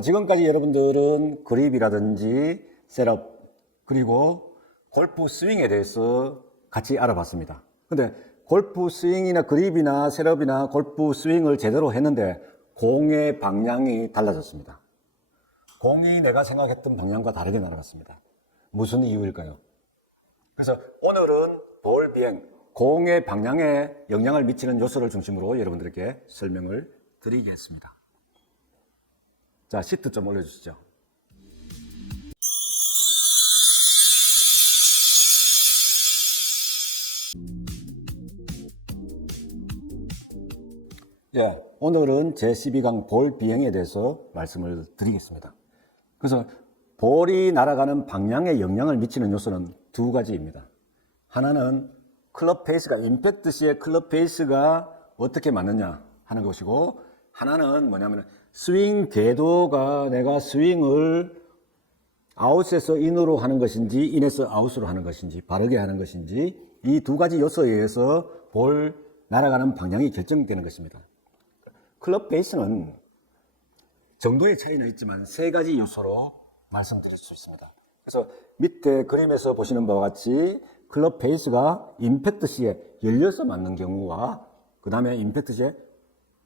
지금까지 여러분들은 그립이라든지 셋업 그리고 골프 스윙에 대해서 같이 알아봤습니다. 근데 골프 스윙이나 그립이나 셋업이나 골프 스윙을 제대로 했는데 공의 방향이 달라졌습니다. 공이 내가 생각했던 방향과 다르게 날아갔습니다. 무슨 이유일까요? 그래서 오늘은 볼 비행, 공의 방향에 영향을 미치는 요소를 중심으로 여러분들에게 설명을 드리겠습니다. 자, 시트 좀 올려주시죠. 오늘은 제12강 볼 비행에 대해서 말씀을 드리겠습니다. 그래서 볼이 날아가는 방향에 영향을 미치는 요소는 두 가지입니다. 하나는 클럽 페이스가, 임팩트 시에 클럽 페이스가 어떻게 맞느냐 하는 것이고, 하나는 뭐냐면 스윙 궤도가 내가 스윙을 아웃에서 인으로 하는 것인지 인에서 아웃으로 하는 것인지 바르게 하는 것인지, 이 두 가지 요소에 의해서 볼 날아가는 방향이 결정되는 것입니다. 클럽 페이스는 정도의 차이는 있지만 세 가지 요소로 말씀드릴 수 있습니다. 그래서 밑에 그림에서 보시는 바와 같이 클럽 페이스가 임팩트 시에 열려서 맞는 경우와, 그 다음에 임팩트 시에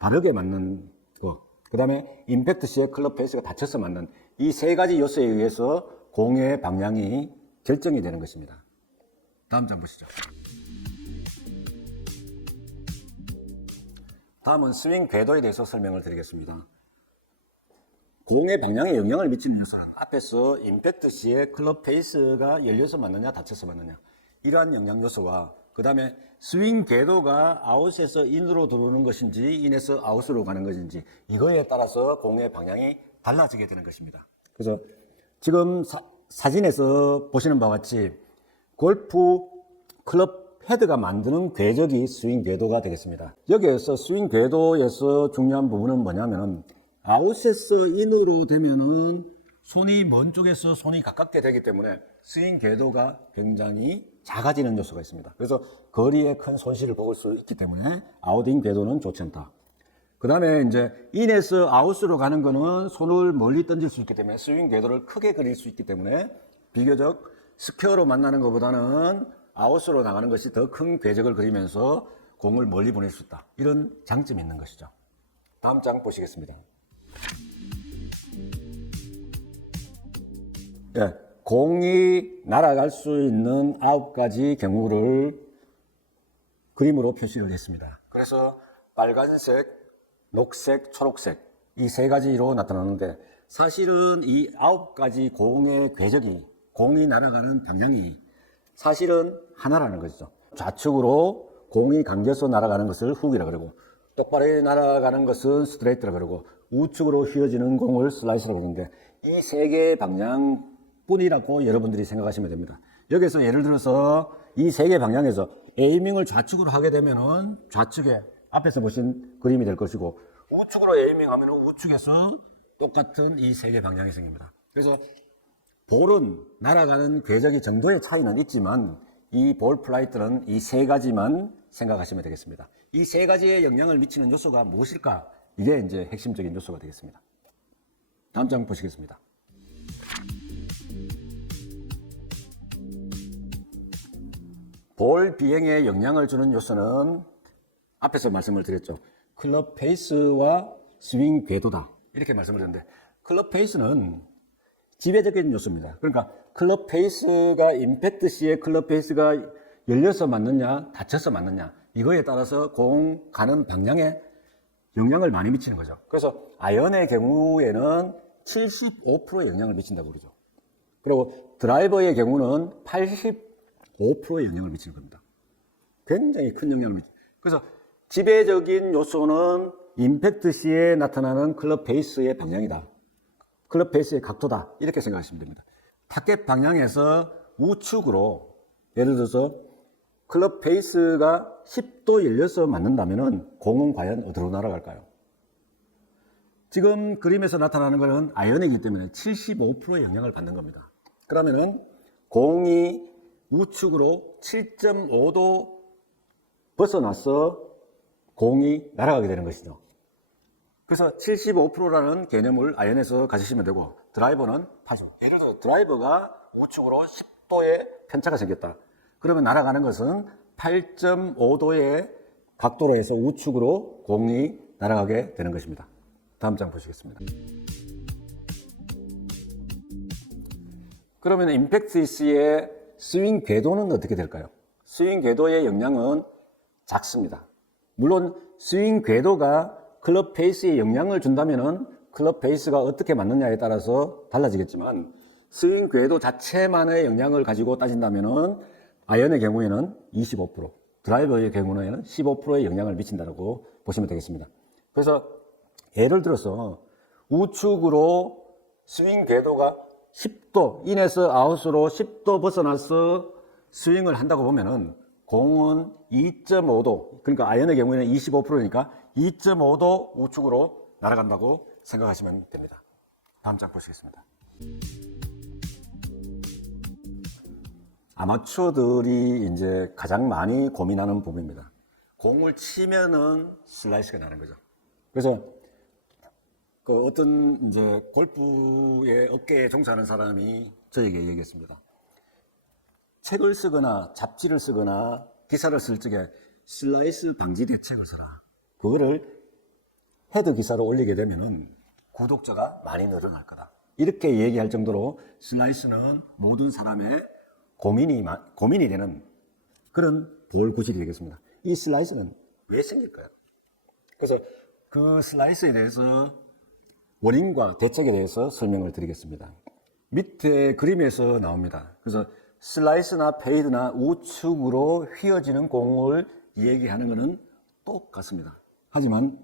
바르게 맞는 거, 그 다음에 임팩트 시에 클럽 페이스가 닫혀서 맞는, 이 세 가지 요소에 의해서 공의 방향이 결정이 되는 것입니다. 다음 장 보시죠. 다음은 스윙 궤도에 대해서 설명을 드리겠습니다. 공의 방향에 영향을 미치는 요소는 앞에서 임팩트 시에 클럽 페이스가 열려서 맞느냐 닫혀서 맞느냐, 이러한 영향 요소와, 그 다음에 스윙 궤도가 아웃에서 인으로 들어오는 것인지 인에서 아웃으로 가는 것인지, 이거에 따라서 공의 방향이 달라지게 되는 것입니다. 그래서 지금 사진에서 보시는 바와 같이 골프 클럽 헤드가 만드는 궤적이 스윙 궤도가 되겠습니다. 여기에서 스윙 궤도에서 중요한 부분은 뭐냐면은, 아웃에서 인으로 되면은 손이 먼 쪽에서 손이 가깝게 되기 때문에 스윙 궤도가 굉장히 작아지는 요소가 있습니다. 그래서 거리에 큰 손실을 먹을 수 있기 때문에 아웃인 궤도는 좋지 않다. 그 다음에 이제 인에서 아웃으로 가는 거는 손을 멀리 던질 수 있기 때문에 스윙 궤도를 크게 그릴 수 있기 때문에 비교적 스퀘어로 만나는 것보다는 아웃으로 나가는 것이 더 큰 궤적을 그리면서 공을 멀리 보낼 수 있다. 이런 장점이 있는 것이죠. 다음 장 보시겠습니다. 공이 날아갈 수 있는 9가지 경우를 그림으로 표시를 했습니다. 그래서 빨간색, 녹색, 초록색, 이 세 가지로 나타나는데, 사실은 이 9가지 공의 궤적이, 공이 날아가는 방향이 사실은 하나라는 것이죠. 좌측으로 공이 감겨서 날아가는 것을 훅이라 그러고, 똑바로 날아가는 것은 스트레이트라 그러고, 우측으로 휘어지는 공을 슬라이스라고 그러는데, 이 세 개의 방향뿐이라고 여러분들이 생각하시면 됩니다. 여기서 예를 들어서 이 세 개 방향에서 에이밍을 좌측으로 하게 되면은 좌측에 앞에서 보신 그림이 될 것이고, 우측으로 에이밍하면 우측에서 똑같은 이 세 개 방향이 생깁니다. 그래서 볼은 날아가는 궤적의 정도의 차이는 있지만 이 볼 플라이트는 이 세 가지만 생각하시면 되겠습니다. 이 세 가지에 영향을 미치는 요소가 무엇일까? 이게 이제 핵심적인 요소가 되겠습니다. 다음 장 보시겠습니다. 볼 비행에 영향을 주는 요소는 앞에서 말씀을 드렸죠. 클럽 페이스와 스윙 궤도다. 이렇게 말씀을 드렸는데, 클럽 페이스는 지배적인 요소입니다. 그러니까 클럽 페이스가 임팩트 시에 클럽 페이스가 열려서 맞느냐 닫혀서 맞느냐, 이거에 따라서 공 가는 방향에 영향을 많이 미치는 거죠. 그래서 아이언의 경우에는 75%의 영향을 미친다고 그러죠. 그리고 드라이버의 경우는 85%의 영향을 미치는 겁니다. 굉장히 큰 영향을 미치죠. 그래서 지배적인 요소는 임팩트 시에 나타나는 클럽 페이스의 방향이다. 클럽 페이스의 각도다. 이렇게 생각하시면 됩니다. 타겟 방향에서 우측으로, 예를 들어서 클럽 페이스가 10도 열려서 맞는다면 공은 과연 어디로 날아갈까요? 지금 그림에서 나타나는 것은 아이언이기 때문에 75%의 영향을 받는 겁니다. 그러면은 공이 우측으로 7.5도 벗어나서 공이 날아가게 되는 것이죠. 그래서 75%라는 개념을 아연에서 가지시면 되고, 드라이버는 80%. 예를 들어 드라이버가 우측으로 10도의 편차가 생겼다. 그러면 날아가는 것은 8.5도의 각도로 해서 우측으로 공이 날아가게 되는 것입니다. 다음 장 보시겠습니다. 그러면 임팩트시의 스윙 궤도는 어떻게 될까요? 스윙 궤도의 영향은 작습니다. 물론 스윙 궤도가 클럽 페이스에 영향을 준다면은 클럽 페이스가 어떻게 맞느냐에 따라서 달라지겠지만, 스윙 궤도 자체만의 영향을 가지고 따진다면은 아이언의 경우에는 25%, 드라이버의 경우에는 15%의 영향을 미친다고 보시면 되겠습니다. 그래서 예를 들어서 우측으로 스윙 궤도가 10도 인에서 아웃으로 10도 벗어나서 스윙을 한다고 보면은 공은 2.5도, 그러니까 아이언의 경우에는 25%니까 2.5도 우측으로 날아간다고 생각하시면 됩니다. 다음 장 보시겠습니다. 아마추어들이 이제 가장 많이 고민하는 부분입니다. 공을 치면은 슬라이스가 나는 거죠. 그래서 그 어떤 이제 골프의 업계에 종사하는 사람이 저에게 얘기했습니다. 책을 쓰거나 잡지를 쓰거나 기사를 쓸 적에 슬라이스 방지 대책을 써라. 그거를 헤드 기사로 올리게 되면은 구독자가 많이 늘어날 거다. 이렇게 얘기할 정도로 슬라이스는 모든 사람의 고민이 되는 그런 볼 구질이 되겠습니다. 이 슬라이스는 왜 생길까요? 그래서 그 슬라이스에 대해서 원인과 대책에 대해서 설명을 드리겠습니다. 밑에 그림에서 나옵니다. 그래서 슬라이스나 페이드나 우측으로 휘어지는 공을 얘기하는 것은 똑같습니다. 하지만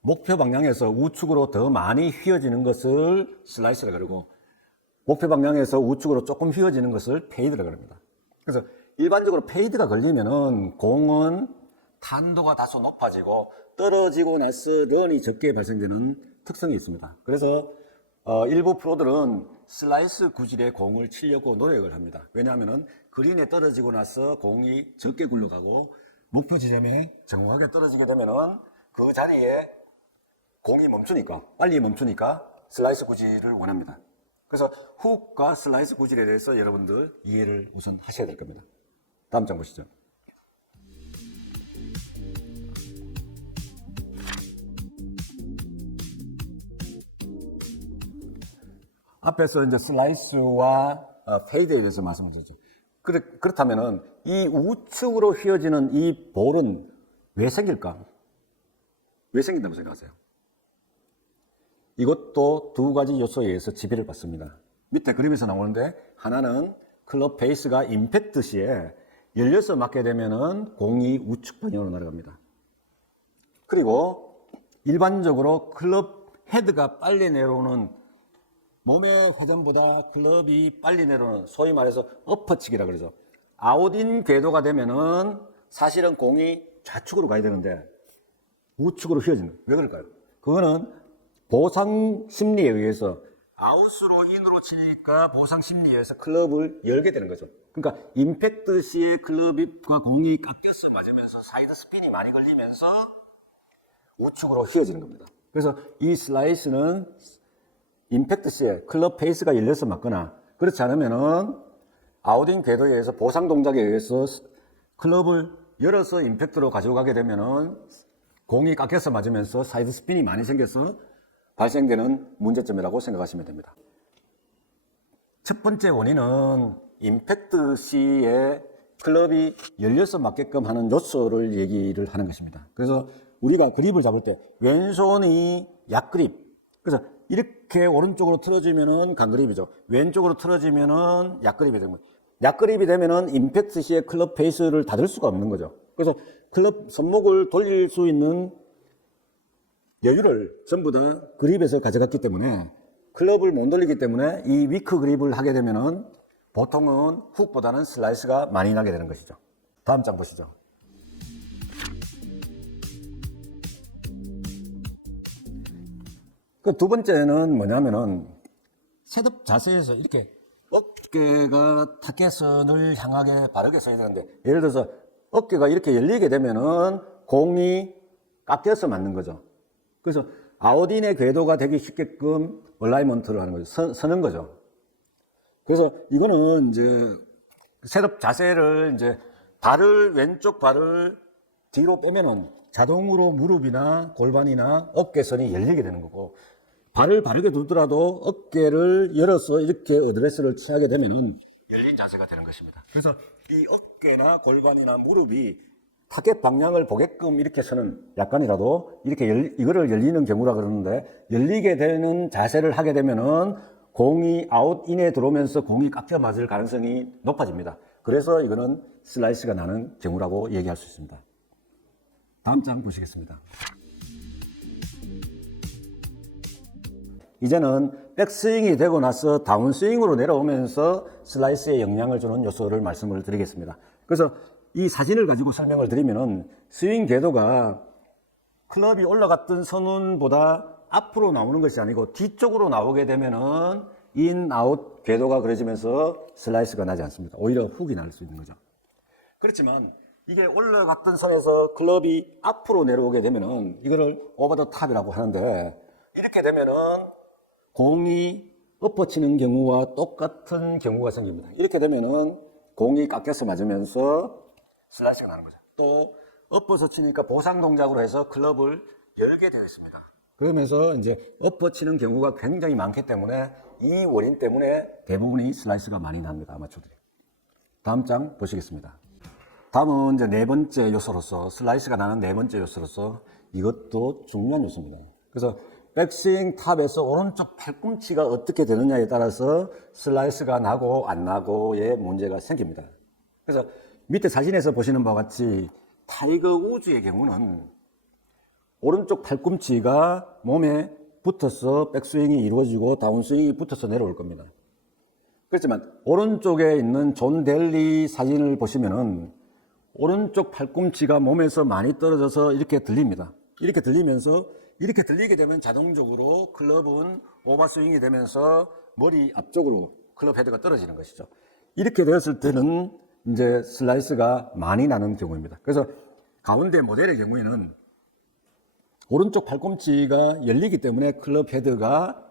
목표 방향에서 우측으로 더 많이 휘어지는 것을 슬라이스라 그러고, 목표 방향에서 우측으로 조금 휘어지는 것을 페이드라 그럽니다. 그래서 일반적으로 페이드가 걸리면은 공은 탄도가 다소 높아지고 떨어지고 나서 런이 적게 발생되는 특성이 있습니다. 그래서 일부 프로들은 슬라이스 구질의 공을 치려고 노력을 합니다. 왜냐하면 그린에 떨어지고 나서 공이 적게 굴러가고 목표 지점에 정확하게 떨어지게 되면은 그 자리에 공이 빨리 멈추니까 슬라이스 구질을 원합니다. 그래서 훅과 슬라이스 구질에 대해서 여러분들 이해를 우선 하셔야 될 겁니다. 다음 장 보시죠. 앞에서 이제 슬라이스와 페이드에 대해서 말씀을 드렸죠. 그렇다면은 이 우측으로 휘어지는 이 볼은 왜 생길까? 왜 생긴다고 생각하세요? 이것도 두 가지 요소에 의해서 지배를 받습니다. 밑에 그림에서 나오는데, 하나는 클럽 페이스가 임팩트 시에 열려서 맞게 되면은 공이 우측 방향으로 날아갑니다. 그리고 일반적으로 클럽 헤드가 빨리 내려오는, 몸의 회전보다 클럽이 빨리 내려오는, 소위 말해서 엎어치기라 그러죠. 아웃인 궤도가 되면은 사실은 공이 좌측으로 가야 되는데 우측으로 휘어지는. 왜 그럴까요? 그거는 보상 심리에 의해서, 아웃으로 인으로 치니까 보상 심리에 의해서 클럽을 열게 되는 거죠. 그러니까 임팩트 시에 클럽과 공이 깎여서 맞으면서 사이드 스핀이 많이 걸리면서 우측으로 휘어지는 겁니다. 그래서 이 슬라이스는 임팩트 시에 클럽 페이스가 열려서 맞거나, 그렇지 않으면은 아웃인 궤도에 의해서 보상 동작에 의해서 클럽을 열어서 임팩트로 가져가게 되면은 공이 깎여서 맞으면서 사이드 스핀이 많이 생겨서 발생되는 문제점이라고 생각하시면 됩니다. 첫 번째 원인은 임팩트 시에 클럽이 열려서 맞게끔 하는 요소를 얘기를 하는 것입니다. 그래서 우리가 그립을 잡을 때 왼손이 약그립, 그래서 이렇게 오른쪽으로 틀어지면은 강그립이죠. 왼쪽으로 틀어지면은 약그립이 되는 거예요. 약그립이 되면은 임팩트 시에 클럽 페이스를 닫을 수가 없는 거죠. 그래서 클럽 손목을 돌릴 수 있는 여유를 전부 다 그립에서 가져갔기 때문에, 클럽을 못 돌리기 때문에 이 위크 그립을 하게 되면은 보통은 훅보다는 슬라이스가 많이 나게 되는 것이죠. 다음 장 보시죠. 그 두 번째는 뭐냐면은 셋업 자세에서 이렇게 어깨가 타겟선을 향하게 바르게 서야 되는데, 예를 들어서 어깨가 이렇게 열리게 되면은 공이 깎여서 맞는 거죠. 그래서 아웃인의 궤도가 되기 쉽게끔 얼라이먼트를 하는 거죠. 서는 거죠. 그래서 이거는 이제 셋업 자세를 이제 왼쪽 발을 뒤로 빼면은 자동으로 무릎이나 골반이나 어깨선이 열리게 되는 거고, 발을 바르게 두더라도 어깨를 열어서 이렇게 어드레스를 취하게 되면은 열린 자세가 되는 것입니다. 그래서 이 어깨나 골반이나 무릎이 타겟 방향을 보게끔 이렇게 서는, 약간이라도 이렇게 이거를 열리는 경우라 그러는데, 열리게 되는 자세를 하게 되면은 공이 아웃인에 들어오면서 공이 깎여 맞을 가능성이 높아집니다. 그래서 이거는 슬라이스가 나는 경우라고 얘기할 수 있습니다. 다음 장 보시겠습니다. 이제는 백스윙이 되고 나서 다운스윙으로 내려오면서 슬라이스에 영향을 주는 요소를 말씀을 드리겠습니다. 그래서 이 사진을 가지고 설명을 드리면은 스윙 궤도가 클럽이 올라갔던 선운보다 앞으로 나오는 것이 아니고 뒤쪽으로 나오게 되면은 인, 아웃 궤도가 그려지면서 슬라이스가 나지 않습니다. 오히려 훅이 날 수 있는 거죠. 그렇지만 이게 올라갔던 선에서 클럽이 앞으로 내려오게 되면은 이거를 오버 더 탑이라고 하는데, 이렇게 되면은 공이 엎어치는 경우와 똑같은 경우가 생깁니다. 이렇게 되면은 공이 깎여서 맞으면서 슬라이스가 나는 거죠. 또 엎어서 치니까 보상 동작으로 해서 클럽을 열게 되어 있습니다. 그러면서 이제 엎어치는 경우가 굉장히 많기 때문에 이 원인 때문에 대부분이 슬라이스가 많이 납니다. 아마추어들이. 다음 장 보시겠습니다. 다음은 이제 네 번째 요소로서, 슬라이스가 나는 네 번째 요소로서 이것도 중요한 요소입니다. 그래서 백스윙 탑에서 오른쪽 팔꿈치가 어떻게 되느냐에 따라서 슬라이스가 나고 안 나고의 문제가 생깁니다. 그래서 밑에 사진에서 보시는 바와 같이 타이거 우즈의 경우는 오른쪽 팔꿈치가 몸에 붙어서 백스윙이 이루어지고 다운스윙이 붙어서 내려올 겁니다. 그렇지만 오른쪽에 있는 존 델리 사진을 보시면은 오른쪽 팔꿈치가 몸에서 많이 떨어져서 이렇게 들립니다. 이렇게 들리면서, 이렇게 들리게 되면 자동적으로 클럽은 오버스윙이 되면서 머리 앞쪽으로 클럽 헤드가 떨어지는 것이죠. 이렇게 되었을 때는 이제 슬라이스가 많이 나는 경우입니다. 그래서 가운데 모델의 경우에는 오른쪽 팔꿈치가 열리기 때문에 클럽 헤드가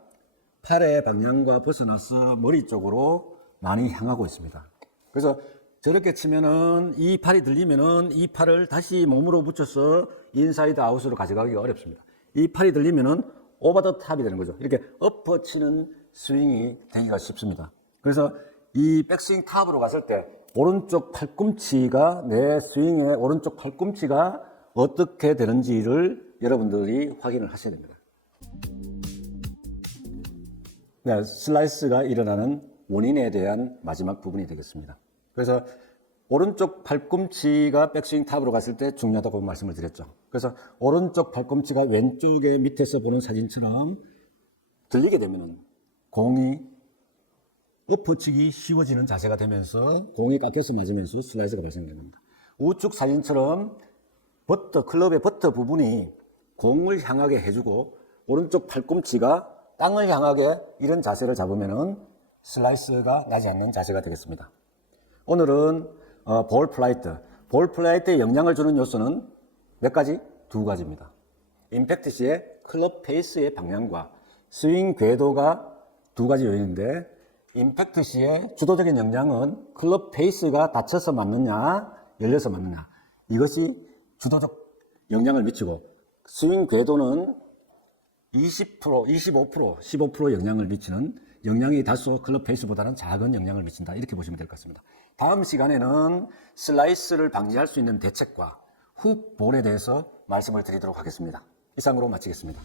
팔의 방향과 벗어나서 머리 쪽으로 많이 향하고 있습니다. 그래서 저렇게 치면은 이 팔이 들리면은 이 팔을 다시 몸으로 붙여서 인사이드 아웃으로 가져가기가 어렵습니다. 이 팔이 들리면은 오버 더 탑이 되는 거죠. 이렇게 엎어치는 스윙이 되기가 쉽습니다. 그래서 이 백스윙 탑으로 갔을 때 오른쪽 팔꿈치가, 내 스윙의 오른쪽 팔꿈치가 어떻게 되는지를 여러분들이 확인을 하셔야 됩니다. 네, 슬라이스가 일어나는 원인에 대한 마지막 부분이 되겠습니다. 그래서 오른쪽 팔꿈치가 백스윙 탑으로 갔을 때 중요하다고 말씀을 드렸죠. 그래서 오른쪽 팔꿈치가 왼쪽에 밑에서 보는 사진처럼 들리게 되면은 공이 엎어치기 쉬워지는 자세가 되면서 공이 깎여서 맞으면서 슬라이스가 발생됩니다. 우측 사진처럼 클럽의 버터 부분이 공을 향하게 해주고 오른쪽 팔꿈치가 땅을 향하게 이런 자세를 잡으면은 슬라이스가 나지 않는 자세가 되겠습니다. 오늘은 볼 플라이트에 영향을 주는 요소는 몇 가지? 두 가지입니다. 임팩트 시에 클럽 페이스의 방향과 스윙 궤도가 두 가지 요인인데, 임팩트 시에 주도적인 영향은 클럽 페이스가 닫혀서 맞느냐 열려서 맞느냐, 이것이 주도적 영향을 미치고, 스윙 궤도는 20%, 25%, 15% 영향을 미치는, 영향이 다소 클럽 페이스보다는 작은 영향을 미친다, 이렇게 보시면 될 것 같습니다. 다음 시간에는 슬라이스를 방지할 수 있는 대책과 훅 볼에 대해서 말씀을 드리도록 하겠습니다. 이상으로 마치겠습니다.